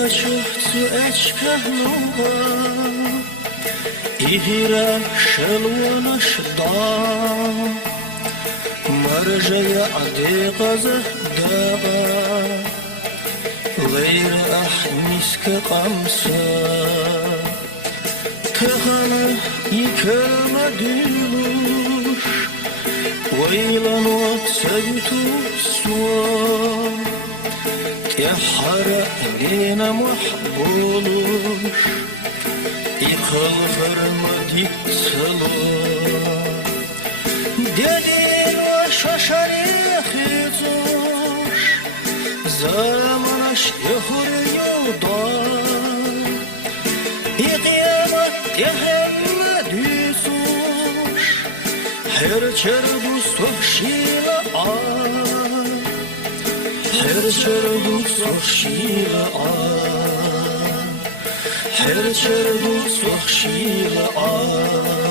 Ехачухцу эчкахнуга, Игира шелуна шда, Маржая адеqazı dağa, Leyr ahniske qamsa, Kıhanı yıkılma duyuluş, Vaylanot sevtu suar, Yahara yine mahbuluş, İkıl hırmadik salır. Dedin var şaşar yıkızuş, Zaman aşk yahur yudar, İqiyamat yahemme düzuş, Her çerdu sohşile ağır, Her çerdu sohşile ağır, Her çerdu sohşile ağır.